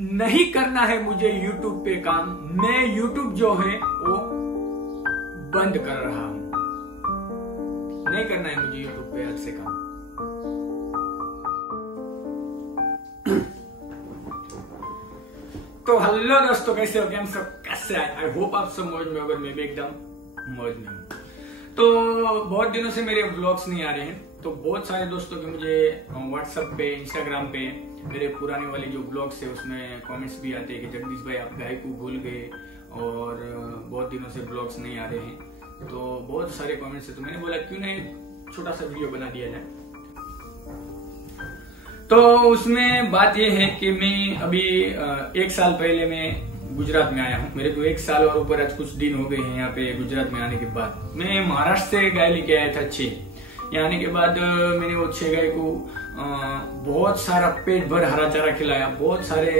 नहीं करना है मुझे YouTube पे काम। मैं YouTube जो है वो बंद कर रहा हूं। नहीं करना है मुझे YouTube पे आज से काम। तो हेलो दोस्तों, कैसे हो? गेम सब कैसे आए? आई होप आप सब मौज में, अगर मैं भी एकदम मौज में हूँ। तो बहुत दिनों से मेरे व्लॉग्स नहीं आ रहे हैं, तो बहुत सारे दोस्तों के मुझे व्हाट्सएप पे, इंस्टाग्राम पे मेरे पुराने वाले जो ब्लॉग्स है उसमें कमेंट्स भी आते हैं कि जगदीश भाई आप गाय को भूल गए और बहुत दिनों से ब्लॉग्स नहीं आ रहे हैं। तो बहुत सारे कमेंट्स है, तो मैंने बोला क्यों नहीं छोटा सा वीडियो बना दिया जाए। तो उसमें बात यह है कि मैं अभी 1 साल पहले मैं गुजरात में आया हूँ। मेरे को 1 साल और ऊपर आज कुछ दिन हो गए हैं यहाँ पे गुजरात में आने के बाद। मैं महाराष्ट्र से गाय लेके आया था 6। यहाँ आने के बाद मैंने वो 6 गाय को बहुत सारा पेट भर हरा चारा खिलाया। बहुत सारे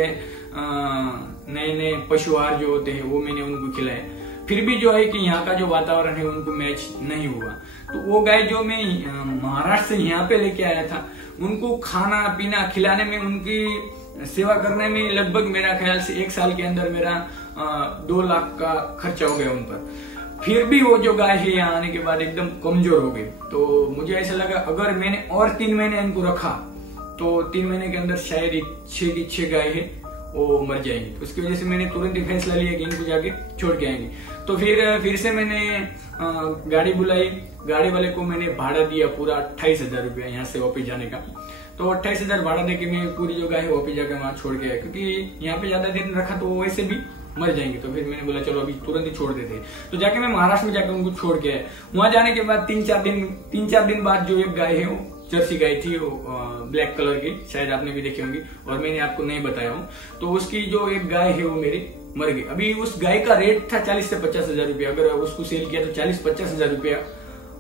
नए नए पशु आहार जो होते हैं वो मैंने उनको खिलाए। फिर भी जो है कि यहाँ का जो वातावरण है उनको मैच नहीं हुआ। तो वो गाय जो मैं महाराष्ट्र से यहाँ पे लेके आया था, उनको खाना पीना खिलाने में, उनकी सेवा करने में लगभग मेरा ख्याल से 1 साल के अंदर मेरा 2 लाख का खर्चा हो गया उन पर। फिर भी वो जो गाय है यहाँ आने के बाद एकदम कमजोर हो गई। तो मुझे ऐसा लगा अगर मैंने और 3 महीने इनको रखा तो 3 महीने के अंदर शायद 6 की 6 गाय है वो मर जाएंगी। तो उसकी वजह से मैंने तुरंत ही फैसला लिया कि इनको जाके छोड़ के आएंगे। तो फिर से मैंने गाड़ी बुलाई। गाड़ी वाले को मैंने भाड़ा दिया पूरा 28,000 रुपया यहाँ से वापिस जाने का। तो 28,000 भाड़ा देके मैं पूरी जो गाय है वापिस जाकर वहां छोड़ के आया, क्योंकि यहाँ पे ज्यादा दिन रखा तो वो वैसे भी मर जाएंगे। तो फिर मैंने बोला चलो अभी तुरंत ही छोड़ देते। तो जाके मैं महाराष्ट्र में जाकर उनको छोड़ के आया। वहां जाने के बाद 3-4 दिन बाद जो एक गाय है वो जर्सी गाय थी, वो ब्लैक कलर की, शायद आपने भी देखी होंगी और मैंने आपको नहीं बताया हूँ। तो उसकी जो एक गाय है वो मेरी मर गई। अभी उस गाय का रेट था 40 से 50,000 रुपया। अगर उसको सेल किया तो 40-50,000 रुपया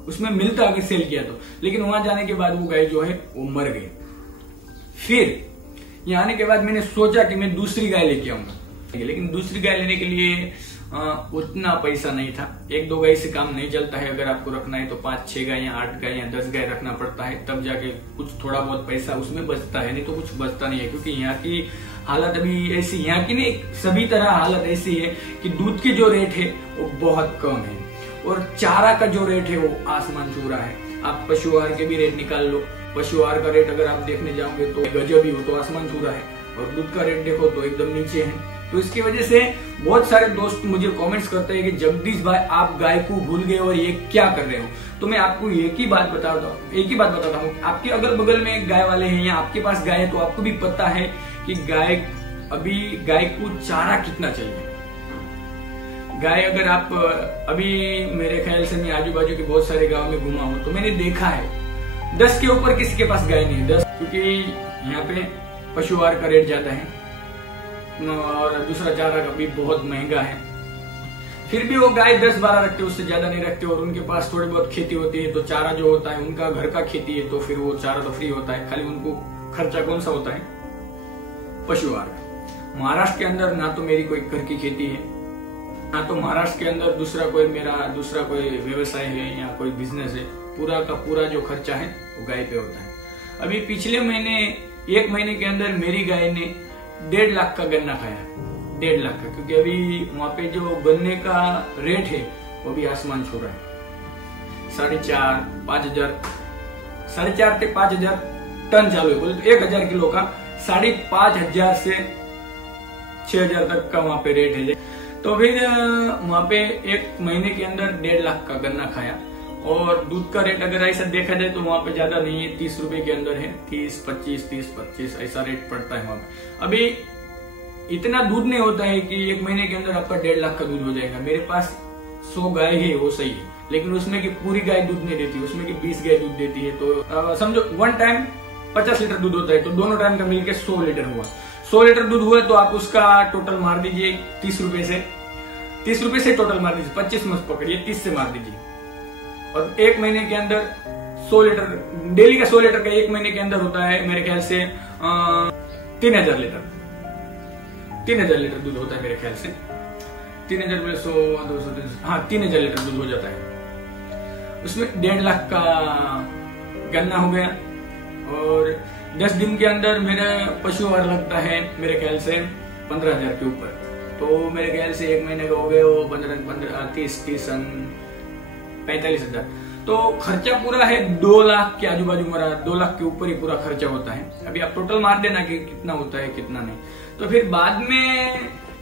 उसमें मिलता अगर सेल किया तो। लेकिन वहां जाने के बाद वो गाय जो है वो मर गई। फिर यहाँ आने के बाद मैंने सोचा कि मैं दूसरी गाय लेके आऊंगा, लेकिन दूसरी गाय लेने के लिए उतना पैसा नहीं था। 1-2 गाय से काम नहीं चलता है। अगर आपको रखना है तो 5-6 गाय या 8 गाय या 10 गाय रखना पड़ता है, तब जाके कुछ थोड़ा बहुत पैसा उसमें बचता है, नहीं तो कुछ बचता नहीं है। क्योंकि यहाँ की हालत अभी ऐसी, यहाँ की नहीं सभी तरह हालत ऐसी है कि दूध के जो रेट है वो बहुत कम है और चारा का जो रेट है वो आसमान छू रहा है। आप पशु आहार के भी रेट निकाल लो, पशु आहार का रेट अगर आप देखने जाओगे तो गजब ही हो, तो आसमान छू रहा है, और दूध का रेट देखो तो एकदम नीचे है। तो इसकी वजह से बहुत सारे दोस्त मुझे कमेंट्स करते हैं कि जगदीश भाई आप गाय को भूल गए और ये क्या कर रहे हो। तो मैं आपको एक ही बात बताता हूँ। आपके अगल बगल में गाय वाले हैं या आपके पास गाय है तो आपको भी पता है कि गाय को चारा कितना चाहिए। गाय अगर आप अभी मेरे ख्याल से मैं आजू बाजू के बहुत सारे गाँव में घुमा हूँ तो मैंने देखा है 10 के ऊपर किसी के पास गाय नहीं है। 10, क्योंकि यहाँ पे पशु आहार का रेट ज्यादा है और दूसरा चारा का भी बहुत महंगा है। फिर भी वो गाय 10-12 रखते, उससे ज्यादा नहीं रखते, और उनके पास थोड़ी बहुत खेती होती है। तो चारा जो होता है उनका घर का खेती है, तो फिर वो चारा तो फ्री होता है। खाली उनको खर्चा कौन सा होता है? पशु आहार का। महाराष्ट्र के अंदर ना तो मेरी कोई घर की खेती है, ना तो महाराष्ट्र के अंदर दूसरा कोई व्यवसाय है या कोई बिजनेस है। पूरा का पूरा जो खर्चा है वो गाय पे होता है। अभी पिछले महीने 1 महीने के अंदर मेरी गाय ने 1.5 लाख का गन्ना खाया। 1.5 लाख का, क्योंकि अभी वहां पे जो गन्ने का रेट है वो भी आसमान छू रहा है। 4,500 से 5,000 टन चालू है। बोले तो 1,000 किलो का 5,500 से 6,000 तक का वहां पे रेट है। तो फिर वहां पे 1 महीने के अंदर 1.5 लाख का गन्ना खाया। और दूध का रेट अगर ऐसा देखा जाए तो वहां पे ज्यादा नहीं है, 30 रुपए के अंदर है। 30-25 ऐसा रेट पड़ता है वहां पे। अभी इतना दूध नहीं होता है कि 1 महीने के अंदर आपका 1.5 लाख का दूध हो जाएगा। मेरे पास 100 गाय है वो सही है, लेकिन उसमें की पूरी गाय दूध नहीं देती, उसमें की 20 गाय दूध देती है। तो समझो 1 टाइम 50 लीटर दूध होता है, तो दोनों टाइम का मिलकर 100 लीटर हुआ। 100 लीटर दूध हुआ तो आप उसका टोटल मार दीजिए 30 रुपए से टोटल मार दीजिए, 25 मत पकड़िए, 30 से मार दीजिए। और 1 महीने के अंदर 100 लीटर, डेली का 100 लीटर का 1 महीने के अंदर होता है मेरे ख्याल से 3,000 लीटर। 3,000 लीटर दूध होता है मेरे ख्याल से। 3,000 में 100, 200, 300, हाँ 3,000 लीटर दूध हो जाता है। उसमें 1.5 लाख का गन्ना हो गया। और 10 दिन के अंदर मेरा पशु आहार लगता है मेरे ख्याल से 15,000 के ऊपर। तो मेरे ख्याल से 1 महीने का हो गए वो 30 45,000। तो खर्चा पूरा है 2 लाख के आजू बाजू, मेरा 2 लाख के ऊपर ही पूरा खर्चा होता है। अभी आप टोटल मार देना कि कितना होता है कितना नहीं। तो फिर बाद में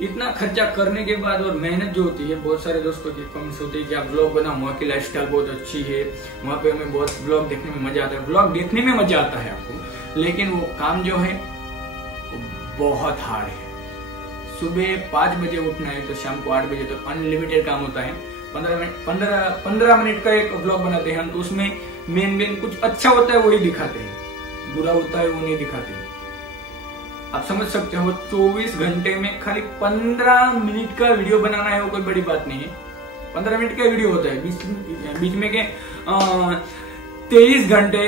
इतना खर्चा करने के बाद और मेहनत जो होती है, बहुत सारे दोस्तों की कमेंट्स होती है कि आप ब्लॉग बनाओ, वहाँ की लाइफस्टाइल बहुत अच्छी है, वहाँ पे हमें बहुत ब्लॉग देखने में मजा आता है। ब्लॉग देखने में मजा आता है आपको, लेकिन वो काम जो है वो बहुत हार्ड है। सुबह 5 बजे उठना है तो शाम को 8 बजे तक अनलिमिटेड काम होता है। 15 मिनट का एक ब्लॉग बनाते हैं हम, तो उसमें मेन कुछ अच्छा होता है वही दिखाते हैं, बुरा होता है वो नहीं दिखाते हैं। आप समझ सकते हो 24 घंटे में खाली 15 मिनट का वीडियो बनाना है, वो कोई बड़ी बात नहीं है। 15 मिनट का वीडियो होता है, बीच में के 23 घंटे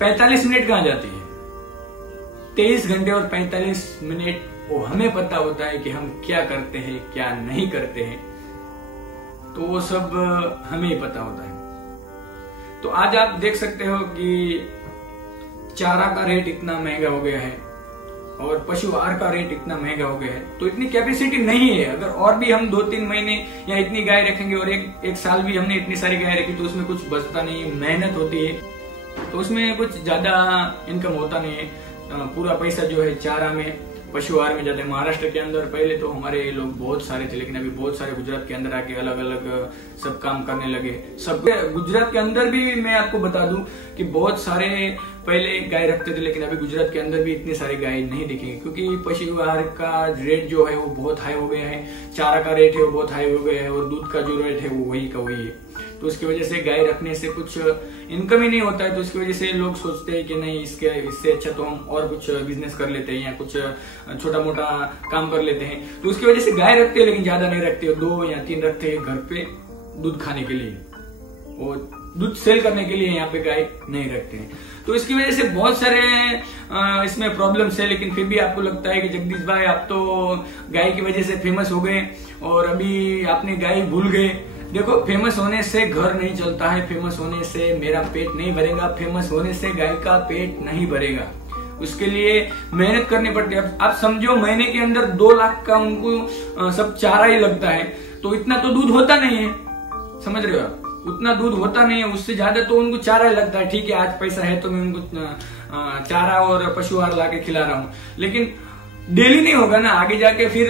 45 मिनट कहाँ जाती है। 23 घंटे और 45 मिनट वो हमें पता होता है कि हम क्या करते हैं क्या नहीं करते हैं, तो वो सब हमें ही पता होता है। तो आज आप देख सकते हो कि चारा का रेट इतना महंगा हो गया है और पशु आहार का रेट इतना महंगा हो गया है, तो इतनी कैपेसिटी नहीं है। अगर और भी हम 2-3 महीने या इतनी गाय रखेंगे और एक साल भी हमने इतनी सारी गाय रखी, तो उसमें कुछ बचता नहीं है, मेहनत होती है, तो उसमें कुछ ज्यादा इनकम होता नहीं है। पूरा पैसा जो है चारा में, पशु आहार में जाते हैं। महाराष्ट्र के अंदर पहले तो हमारे लोग बहुत सारे थे, लेकिन अभी बहुत सारे गुजरात के अंदर आके अलग अलग सब काम करने लगे। सब गुजरात के अंदर भी मैं आपको बता दूं कि बहुत सारे पहले गाय रखते थे, लेकिन अभी गुजरात के अंदर भी इतनी सारी गाय नहीं दिखेंगी, क्योंकि पशु आहार का रेट जो है वो बहुत हाई हो गया है, चारा का रेट है वो बहुत हाई हो गया है, और दूध का जो रेट है वो वही का वही है। तो उसकी वजह से गाय रखने से कुछ इनकम ही नहीं होता है। तो उसकी वजह से लोग सोचते हैं कि नहीं, इससे अच्छा तो हम और कुछ बिजनेस कर लेते हैं या कुछ छोटा मोटा काम कर लेते हैं। तो उसकी वजह से गाय रखते हैं, लेकिन ज्यादा नहीं रखते, 2 या 3 रखते हैं घर पे दूध खाने के लिए, और दूध सेल करने के लिए यहाँ पे गाय नहीं रखते हैं। तो इसकी वजह से बहुत सारे इसमें प्रॉब्लम्स है। लेकिन फिर भी आपको लगता है कि जगदीश भाई आप तो गाय की वजह से फेमस हो गए और अभी आपने गाय भूल गए। देखो, फेमस होने से घर नहीं चलता है, फेमस होने से मेरा पेट नहीं भरेगा, फेमस होने से गाय का पेट नहीं भरेगा। उसके लिए मेहनत करनी पड़ती है। आप समझो महीने के अंदर 2 लाख का उनको सब चारा ही लगता है, तो इतना तो दूध होता नहीं है, समझ रहे हो आप? उतना दूध होता नहीं है, उससे ज्यादा तो उनको चारा ही लगता है। ठीक है, आज पैसा है तो मैं उनको चारा और पशु आहार ला के खिला रहा हूँ, लेकिन डेली नहीं होगा ना, आगे जाके फिर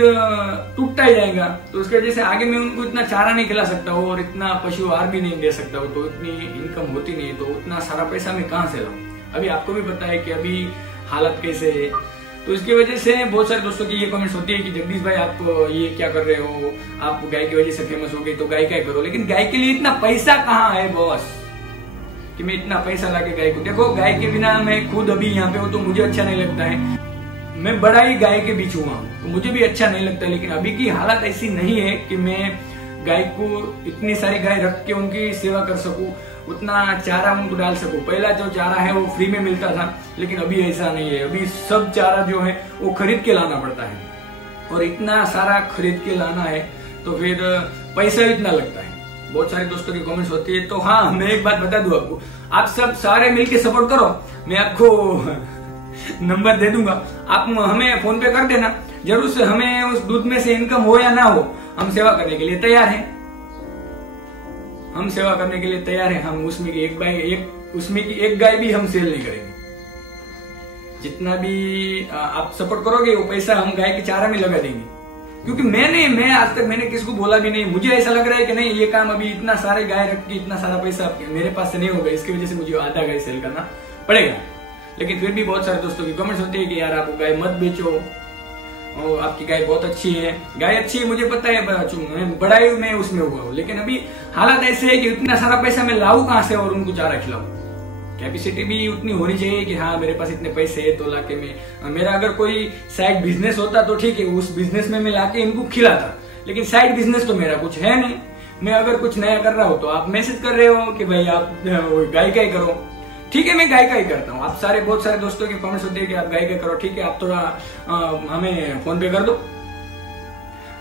टूटता ही जाएगा। तो उसकी वजह से आगे मैं उनको इतना चारा नहीं खिला सकता हूँ और इतना पशु आहार भी नहीं दे सकता हूँ, तो इतनी इनकम होती नहीं है। तो उतना सारा पैसा मैं कहाँ से लाऊं? अभी आपको भी पता है कि अभी हालत कैसे है। तो इसकी वजह से बहुत सारे दोस्तों की ये कमेंट्स होती है कि जगदीश भाई आप ये क्या कर रहे हो, आप गाय की वजह से फेमस हो गए तो गाय क्या करो। लेकिन गाय के लिए इतना पैसा कहाँ है बॉस कि मैं इतना पैसा लाके गाय को, देखो गाय के बिना मैं खुद अभी यहाँ पे हूँ तो मुझे अच्छा नहीं लगता है। मैं बड़ा ही गाय के बीच हुआ हूँ तो मुझे भी अच्छा नहीं लगता, लेकिन अभी की हालत ऐसी नहीं है कि मैं गाय को इतनी सारी गाय रख के उनकी सेवा कर सकूं, उतना चारा उनको डाल सकूं। पहला जो चारा है वो फ्री में मिलता था, लेकिन अभी ऐसा नहीं है। अभी सब चारा जो है वो खरीद के लाना पड़ता है, और इतना सारा खरीद के लाना है तो फिर पैसा इतना लगता है। बहुत सारे दोस्तों की कमेंट्स होती है। तो हाँ, मैं एक बात बता दूं आपको, आप सब सारे मिलके सपोर्ट करो, मैं आपको नंबर दे दूंगा, आप हमें फोन पे कर देना। जरूर से हमें उस दूध में से इनकम हो या ना हो, हम सेवा करने के लिए तैयार हैं। हम सेवा करने के लिए तैयार हैं। हम उसमें की एक गाय भी हम सेल नहीं करेंगे। जितना भी आप सपोर्ट करोगे वो पैसा हम गाय के चारा में लगा देंगे, क्योंकि मैं आज तक मैंने किसी को बोला भी नहीं। मुझे ऐसा लग रहा है कि नहीं, ये काम अभी इतना सारे गाय रख के इतना सारा पैसा मेरे पास से नहीं होगा, इसकी वजह से मुझे आधा गाय सेल करना पड़ेगा। लेकिन फिर भी बहुत सारे दोस्तों की कमेंट्स होती है कि यार आप गाय मत बेचो, और आपकी गाय बहुत अच्छी है। गाय अच्छी है मुझे पता है, मैं बड़ा ही मैं उसमें हुआ हूँ, लेकिन अभी हालात ऐसे है कि इतना सारा पैसा मैं लाऊं कहां से और उनको चारा खिलाऊं। कैपेसिटी भी उतनी होनी चाहिए कि हाँ मेरे पास इतने पैसे है तो लाके मैं, मेरा अगर कोई साइड बिजनेस होता तो ठीक है, उस बिजनेस में मैं लाके इनको खिलाता, लेकिन साइड बिजनेस तो मेरा कुछ है नहीं। मैं अगर कुछ नया कर रहा हूँ तो आप मैसेज कर रहे हो कि भाई आप गाय का ही करो। ठीक है, मैं गाय का ही करता हूँ। आप सारे बहुत सारे दोस्तों के कमेंट्स होते हैं कि आप गाय का करो, ठीक है, आप थोड़ा हमें फोन पे कर दो।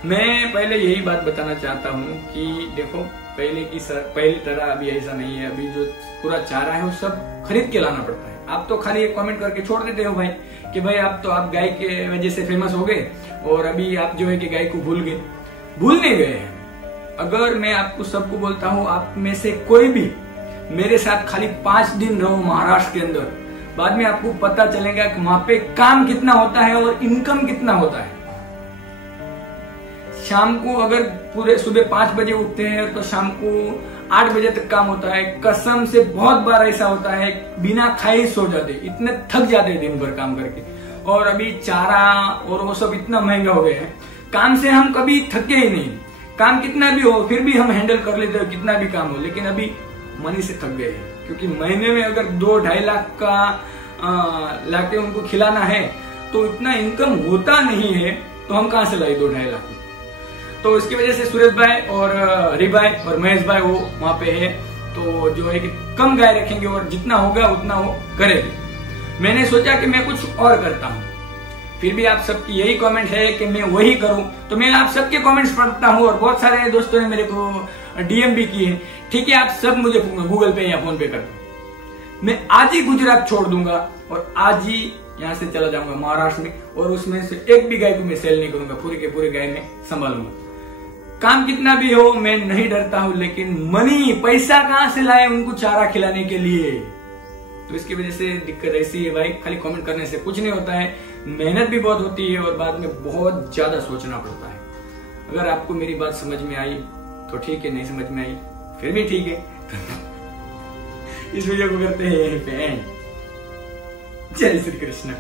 मैं पहले यही बात बताना चाहता हूँ कि देखो, पहली तरह अभी ऐसा नहीं है। अभी जो पूरा चारा है वो सब खरीद के लाना पड़ता है। आप तो खाली एक कमेंट करके छोड़ देते हो भाई कि भाई आप गाय के वजह से फेमस हो गए और अभी आप जो है कि गाय को भूल गए। भूल नहीं गए हैं। अगर मैं आपको सबको बोलता हूँ, आप में से कोई भी मेरे साथ खाली 5 दिन रहो महाराष्ट्र के अंदर, बाद में आपको पता चलेगा कि वहां पे काम कितना होता है और इनकम कितना होता है। शाम को अगर पूरे सुबह 5 बजे उठते हैं तो शाम को 8 बजे तक काम होता है। कसम से बहुत बार ऐसा होता है, बिना खाए सो जाते, इतने थक जाते दिन भर काम करके। और अभी चारा और वो सब इतना महंगा हो गया है, काम से हम कभी थके ही नहीं। काम कितना भी हो फिर भी हम हैंडल कर लेते हो, कितना भी काम हो, लेकिन अभी मनी से थक गए हैं। क्योंकि महीने में अगर 2-2.5 लाख का लाके उनको खिलाना है तो इतना इनकम होता नहीं है, तो हम कहां से लाए 2-2.5 लाख। तो इसकी वजह से सुरेश भाई और हरि भाई और महेश भाई वो वहां पे है, तो जो है कि कम गाय रखेंगे और जितना होगा उतना वो करेंगे। मैंने सोचा कि मैं कुछ और करता हूँ, फिर भी आप सबकी यही कमेंट है कि मैं वही करूं, तो मैं आप सबके कमेंट्स पढ़ता हूं और बहुत सारे दोस्तों ने मेरे को डीएम भी किए। ठीक है, आप सब मुझे गूगल पे या फोन पे कर दो, मैं आज ही गुजरात छोड़ दूंगा और आज ही यहाँ से चला जाऊंगा महाराष्ट्र में, और उसमें से एक भी गाय को मैं सेल नहीं करूंगा, पूरे के पूरे गाय में संभालूंगा। काम कितना भी हो मैं नहीं डरता हूं, लेकिन मनी पैसा कहां से लाए उनको चारा खिलाने के लिए। तो इसकी वजह से दिक्कत ऐसी है भाई, खाली कमेंट करने से कुछ नहीं होता है, मेहनत भी बहुत होती है और बाद में बहुत ज्यादा सोचना पड़ता है। अगर आपको मेरी बात समझ में आई तो ठीक है, नहीं समझ में आई फिर भी ठीक है। इस वीडियो को करते हैं एंड। जय श्री कृष्ण।